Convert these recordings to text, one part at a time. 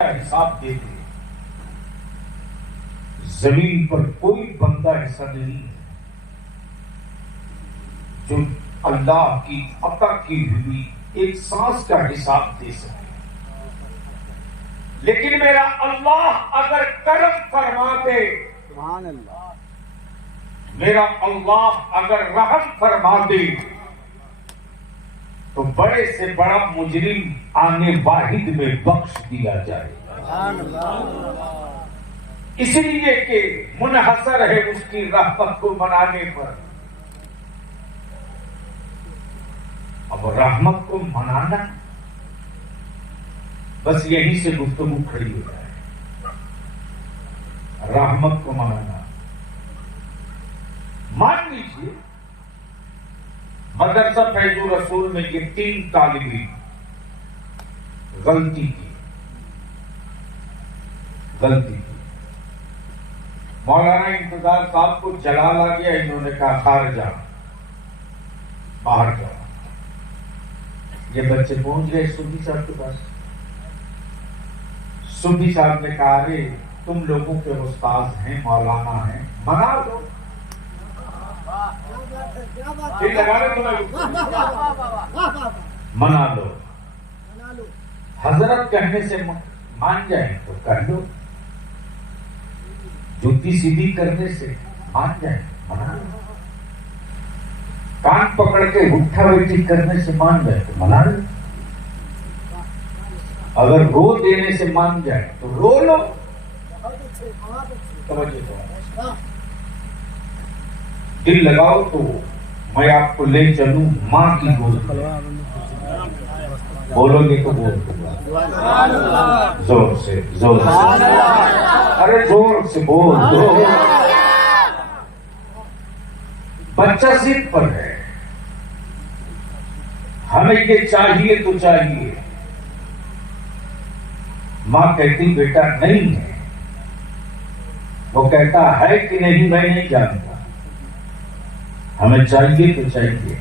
حساب دیتے. زمین پر کوئی بندہ ایسا نہیں ہے جو اللہ کی عطا کی ہوئی ایک سانس کا حساب دے سکے. لیکن میرا اللہ اگر کرم فرما دے، سبحان اللہ، میرا اللہ اگر رحم فرما دے تو بڑے سے بڑا مجرم آنے واحد میں بخش دیا جائے. سبحان اللہ، اس لیے کہ منحصر ہے اس کی رحمت کو منانے پر. اب رحمت کو منانا بس یہیں سے گفتگو کھڑی ہو جائے. رحمت کو منانا مان لیجیے مدرسہ فیض الرسول میں یہ 3 طالب علم غلطی کی. مولانا انتظار صاحب کو جلال آ گیا، انہوں نے کہا خارج جا، باہر جاؤ. یہ بچے پہنچ گئے صوفی صاحب کے پاس. صوفی صاحب نے کہا ارے تم لوگوں کے استاد ہیں، مولانا ہیں، منا لو. منا لو، حضرت کہنے سے مان جائیں تو کر لو، جوتی سیدھی کرنے سے مان جائیں منا لو، کان پکڑ کے اٹھا بیٹھی کرنے سے مان جائے تو منا لو، اگر رو دینے سے مان جائے تو رو لو. دل لگاؤ تو میں آپ کو لے چلوں ماں کی گود میں. بولو گے تو بول دوں گا زور سے، زور سے، ارے زور سے بول دو. بچہ ضد پر ہے، ہمیں یہ چاہیے تو چاہیے. ماں کہتی بیٹا نہیں ہے، وہ کہتا ہے کہ نہیں میں نہیں جانتا. ہمیں چاہیے تو چاہیے.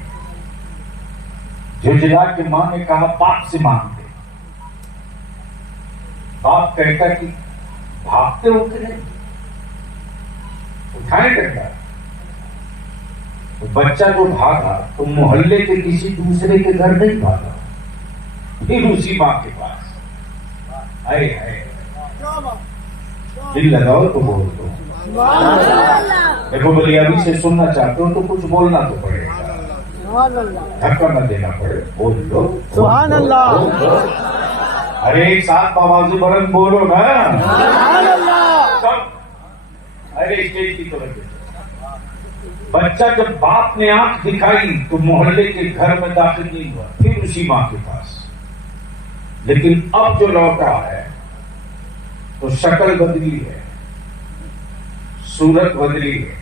جھجھلا کے ماں نے کہا باپ سے مانگتے. باپ کہتا کہ بھاگتے ہو کہ نہیں، اٹھائیں کرتا. تو بچہ جو بھاگا تو محلے کے کسی دوسرے کے گھر نہیں بھاگا، پھر اسی ماں کے پاس. دل لگاؤ تو بول دو. دیکھو بلیابی سے سننا چاہتے ہو تو کچھ بولنا تو پڑے گا، دھکا نہ دینا پڑے. بول دو سبحان اللہ. ارے ایک ساتھ آواز بلند بولو نا. سبحان اللہ. ارے اسٹیج کی طرف. بچہ جب باپ نے آنکھ دکھائی تو محلے کے گھر میں داخل نہیں ہوا، پھر اسی ماں کے پاس. لیکن اب جو لوٹا ہے تو شکل بدلی ہے، صورت بدلی ہے،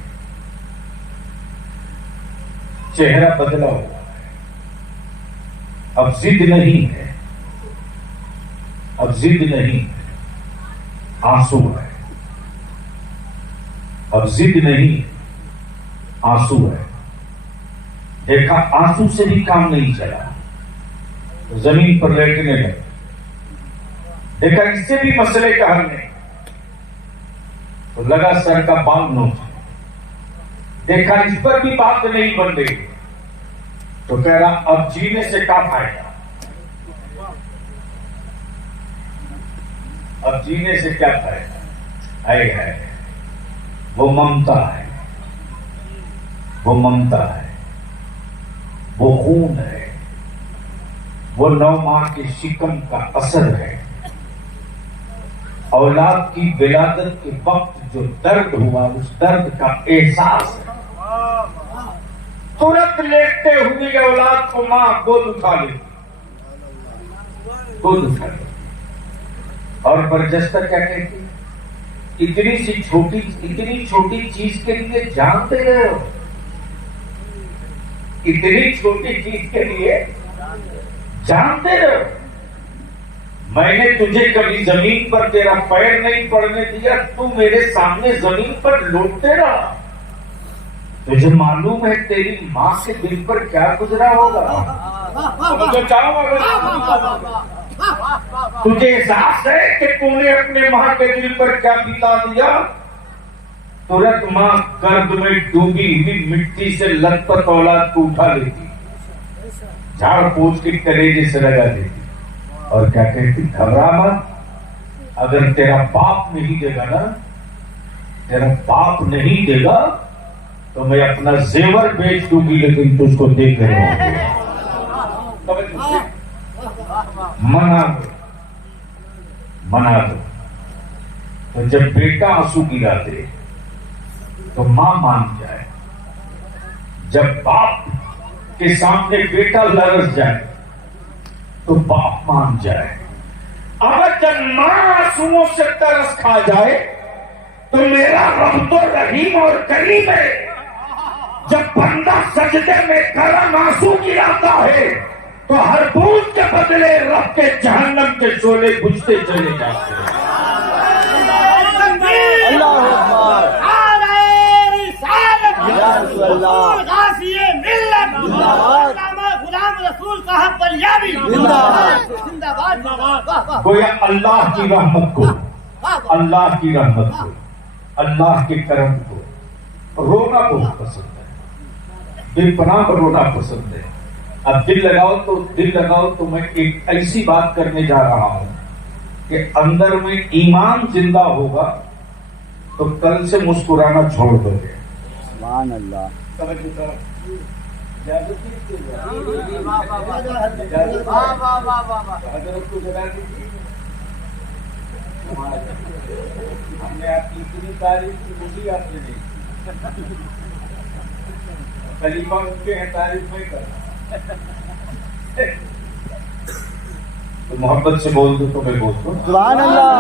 چہرہ بدلا ہوا ہے. اب ضد نہیں ہے، اب ضد نہیں ہے، آنسو ہے. اب ضد نہیں، آنسو ہے. دیکھا آنسو سے بھی کام نہیں چلا، زمین پر لیٹنے لگا. دیکھا اس سے بھی مسئلے کا حل نہیں تو لگا سر کا بال نوچ. دیکھا اس پر بھی بات نہیں بن رہی تو کہہ رہا اب جینے سے کیا فائدہ، اب جینے سے کیا فائدہ. ہے وہ ممتا ہے، وہ ممتا ہے، وہ خون ہے، وہ 9 ماہ کے شکم کا اثر ہے. اولاد کی ولادت کے وقت جو درد ہوا اس درد کا احساس ہے. ترنت لیٹتے ہوئی اولاد کو ماں گود اٹھا لیتی، گود اٹھا لیتی. اور برجستہ کیا کہتی، اتنی چھوٹی چیز کے لیے جانتے رہو، اتنی چھوٹی چیز کے لیے جانتے رہو. میں نے تجھے کبھی زمین پر تیرا پیر نہیں پڑنے دیا، تو میرے سامنے زمین پر لوٹتے رہا. تجھے معلوم ہے تیری ماں کے دل پر کیا گزرا ہوگا. تجھے احساس ہے کہ تم نے اپنے ماں کے دل پر کیا بتا دیا؟ ترنت ماں گرد میں ڈوبی ہوئی مٹی سے لت پت اولاد کو اٹھا لیتی، جھاڑ پوچھ کے کلیجے سے لگا دیتی اور کیا کہتی؟ گھبرا مت، اگر تیرا باپ نہیں دے گا نا، تیرا باپ نہیں دے گا تو میں اپنا زیور بیچ دوں گی، لیکن تجھ کو دیکھ کر منا دو۔ تو جب بیٹا آنسو گراتے تو ماں مان جائے، جب باپ کے سامنے بیٹا لرز جائے تو باپ مان جائے۔ اگر جب ماں آنسوؤں سے ترس کھا جائے تو میرا رب تو رحیم اور کریم ہے، جب بندہ سجدے میں گرم آنسو گراتا ہے تو ہر بوجھ کے بدلے رب کے جہنم کے شعلے بجھتے چلے جاتے ہیں۔ اللہ اکبر، یا رسول اللہ، غلام رسول صاحب بلیابی زندہ باد۔ گویا اللہ کی رحمت کو، اللہ کی رحمت کو، اللہ کے کرم کو رونا بہت پسند ہے، بے پناہ رونا پسند ہے۔ اب دل لگاؤ تو میں ایک ایسی بات کرنے جا رہا ہوں کہ اندر میں ایمان زندہ ہوگا تو کل سے مسکرانا چھوڑ دو گے۔ سبحان اللہ، ہم نے آپ کی اتنی تعریف کی، مجھے آپ نے نہیں، خلیفہ ان کے ہیں، تعریف نہیں کرنا تو محبت سے بول دو تو میں بول دوں۔ سبحان اللہ،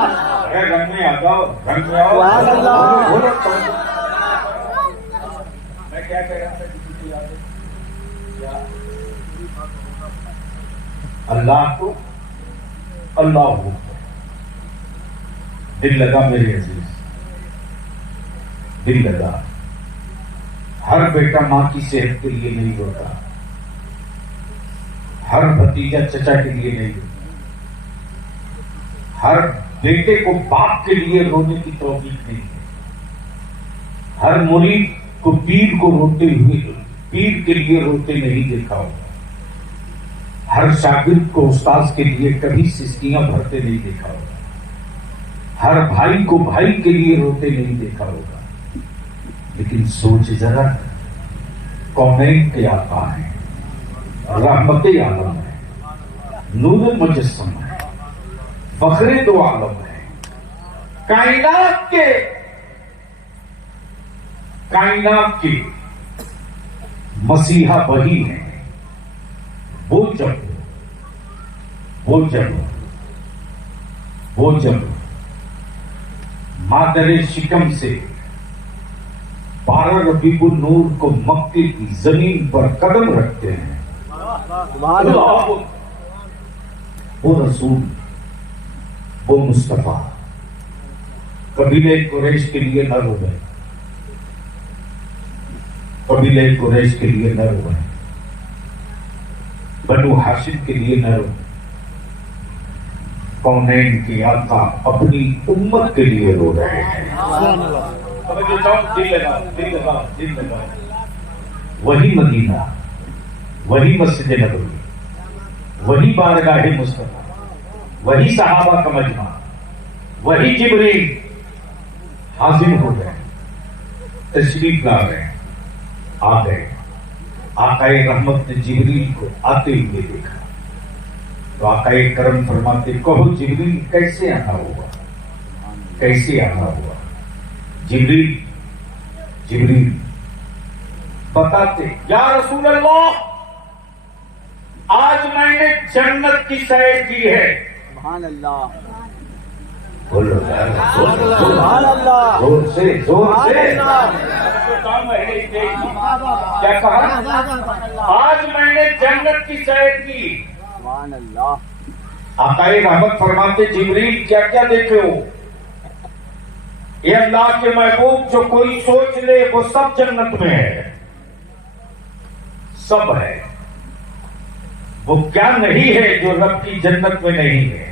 اگر رنگ میں آ جاؤ، رنگ میں آؤ، سبحان اللہ، بولو تو۔ میں کیا کہہ رہا تھا کسی کو یاد ہے؟ اللہ کو اللہ ہو، دل لگا میرے عزیز، دل لگا۔ ہر بیٹا ماں کی صحت کے لیے نہیں روتا، ہر بھتیجا چچا کے لیے نہیں روتا، ہر بیٹے کو باپ کے لیے رونے کی توفیق نہیں ہے، ہر مرید کو پیر کو روتے ہوئے، پیر کے لیے روتے نہیں دیکھا ہوگا، ہر شاگرد کو استاذ کے لیے کبھی سستیاں بھرتے نہیں دیکھا ہوگا، ہر بھائی کو بھائی کے لیے روتے نہیں دیکھا ہوگا۔ لیکن سوچ ذرا، کونین کے آقا ہیں، رحمت عالم ہے، نور مجسم ہے، فخر دو عالم ہے، کائنات کے مسیحا وہی ہیں۔ وہ جب مادر شکم سے 12 ربیع النور کو مکے کی زمین پر قدم رکھتے ہیں، سبحان اللہ، وہ رسول، وہ مصطفیٰ قبیلہ قریش کے لیے نہ روئے، قبیلہ قریش کے لیے نہ روئے، بنو ہاشم کے لیے نہ روئے، کونین کی آقا اپنی امت کے لیے رو رہے ہیں۔ دل لگا، وہی مدینہ، وہی مسجد نبوی، وہی بارگاہ مصطفیٰ، وہی صحابہ کا مجمع، وہی جبریل حاضر ہو گئے، تشریف لا گئے، آ گئے۔ آقائے رحمت نے جبریل کو آتے ہوئے دیکھا تو آقائے کرم فرماتے، کہو جبریل کیسے آنا ہوا، کیسے آنا ہوا؟ جبریل بتاتے، یا رسول اللہ، آج میں نے جنت کی سیر کی ہے۔ سبحان اللہ، بولو سبحان اللہ، زور سے کیا کہا؟ آج میں نے جنت کی سیر کی۔ سبحان اللہ، آقائے رحمت فرماتے، جبریل کیا کیا دیکھے ہو؟ یہ اللہ کے محبوب، جو کوئی سوچ لے وہ سب جنت میں ہے، سب ہے۔ وہ کیا نہیں ہے جو رب کی جنت میں نہیں ہے؟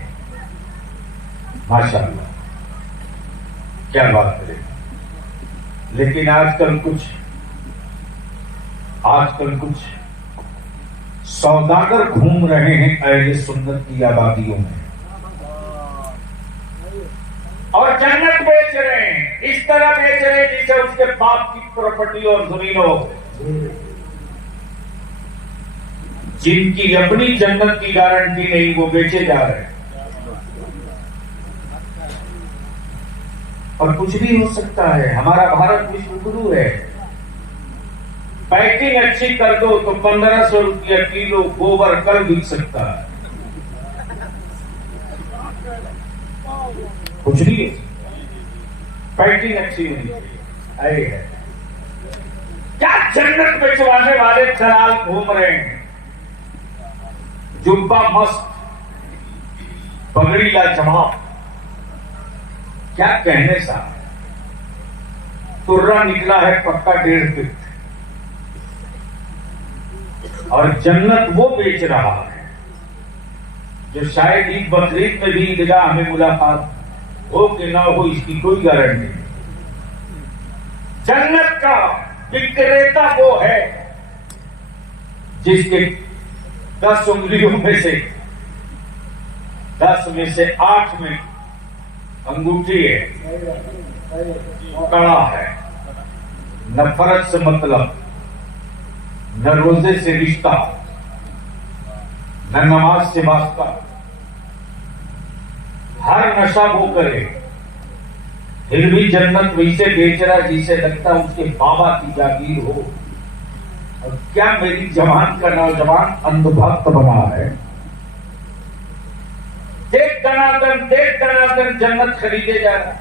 ماشاءاللہ کیا بات کرے. لیکن آج کل کچھ سوداگر گھوم رہے ہیں اہل سنت کی آبادیوں میں اور جنت بیچ رہے ہیں. اس طرح بیچ رہے ہیں جسے اس کے باپ کی پراپرٹی اور زمینوں جن کی اپنی جنت کی گارنٹی نہیں وہ بیچے جا رہے ہیں. اور کچھ بھی ہو سکتا ہے. ہمارا بھارت وشو گرو ہے. پیکنگ اچھی کر دو تو 1500 روپیہ کلو گوبر کل بک سکتا ہے. کچھ بھی پیکنگ اچھی ہونی چاہیے. ہے کیا جنت بیچوانے والے دلال گھوم رہے ہیں. جبہ مست پگڑی لاجواب کیا کہنے صاحب. ترا نکلا ہے پکا 1.5 فٹ اور جنت وہ بیچ رہا ہے جو شاید عید بقرعید میں بھی عیدگاہ ہمیں ملاقات ہو کہ نہ ہو اس کی کوئی گارنٹی نہیں. جنت کا وکریتا وہ ہے جس کے 10 انگلیوں میں سے 10 میں سے 8 میں انگوٹھی ہے, کڑا ہے, نہ فرض سے مطلب, نہ روزے سے رشتہ, نہ نماز سے واسطہ. ہر نشہ وہ کرے پھر بھی جنت ویسے بیچ رہا جسے لگتا اس کے بابا کی جاگیر ہو. اور کیا میری جوان کا نوجوان اندھ بھکت بنا ہے. دیکھ دنادن جنت خریدے جا رہا.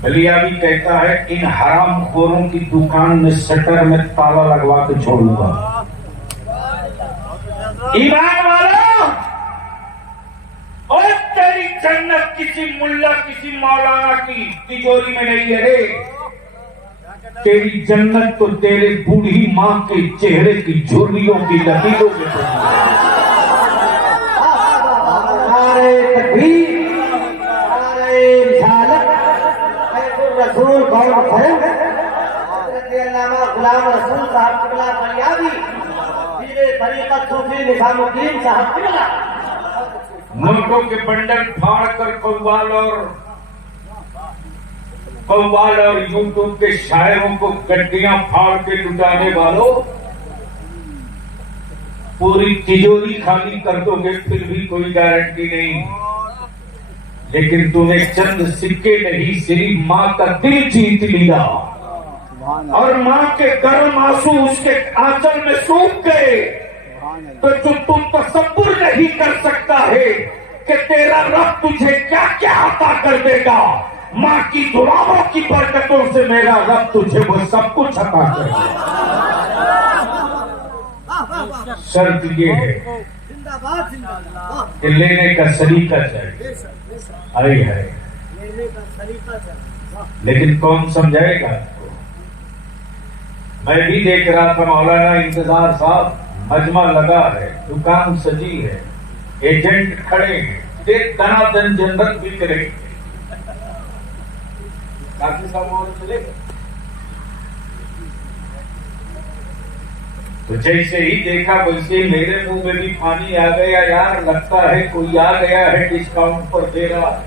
بلیا بھی کہتا ہے ان حرام خوروں کی دکان میں شٹر میں تالا لگوا کے چھوڑوں گا. ایمان والا اور تیری جنت کسی ملا کسی مولانا کی تجوری میں نہیں ہے رے. تیری جنت تو تیرے بوڑھی ماں کے چہرے کی جھرریوں کی لکیروں میں رسول غلام رسول صاحب قبلہ فریابی پیر طریقت صوفی نظام الدین صاحب قبلہ ملکوں کے بنڈل پھاڑ کر قوال اور یوٹیوب کے شاعروں کو گڈیاں پھاڑ کے لٹانے والوں پوری تجوری خالی کر دو گے پھر بھی کوئی گارنٹی نہیں. لیکن تم نے چند سکے نہیں صرف ماں کا دل جیت لیا اور ماں کے گرم آنسو اس کے آنچل میں سوکھ گئے. تو جو تم تصور نہیں کر سکتا ہے کہ تیرا رب تجھے کیا کیا عطا کر دے گا. ماں کی دعاؤں کی برکتوں سے میرا رب تجھے وہ سب کچھ عطا کر دے گا. شرط یہ ہے کہ لینے کا سلیقہ چاہیے. آئی ہے لیکن کون سمجھائے گا. میں بھی دیکھ رہا تھا مولانا انتظار صاحب, مجمع لگا ہے, دکان سجی ہے, ایجنٹ کھڑے ہیں, ایک دنادن جنت بھی کرے گی. کافی سامان چلے گا. تو جیسے ہی دیکھا ویسے ہی میرے منہ میں بھی پانی آ گیا. یار لگتا ہے کوئی آ گیا ہے ڈسکاؤنٹ پر دے رہا ہے.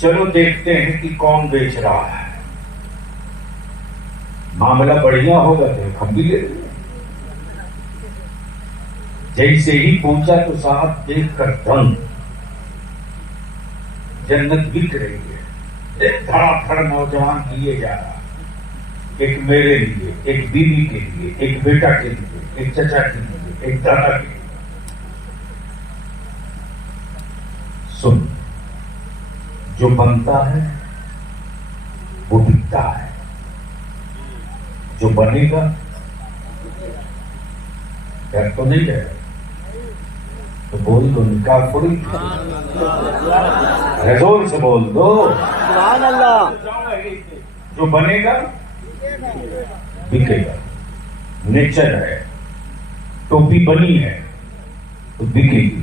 چلو دیکھتے ہیں کہ کون بیچ رہا ہے. معاملہ بڑھیا ہوگا تو ہم بھی لے لیں. جیسے ہی پہنچا تو صاحب دیکھ کر دم جنت بک رہی ہے. ایک دھڑا دھڑ نوجوان لیے جا رہا, ایک میرے لیے, ایک بیوی کے لیے, ایک بیٹا کے لیے, ایک چچا کے لیے, ایک دادا کے لیے. سن, جو بنتا ہے وہ بکتا ہے, جو بنے گا ڈر تو نہیں ہے. تو بول دو نکاح پڑی, زور سے بول دو. سبحان اللہ. جو بنے گا بکے گا. نیچر ہے, ٹوپی بنی ہے تو بکے گی.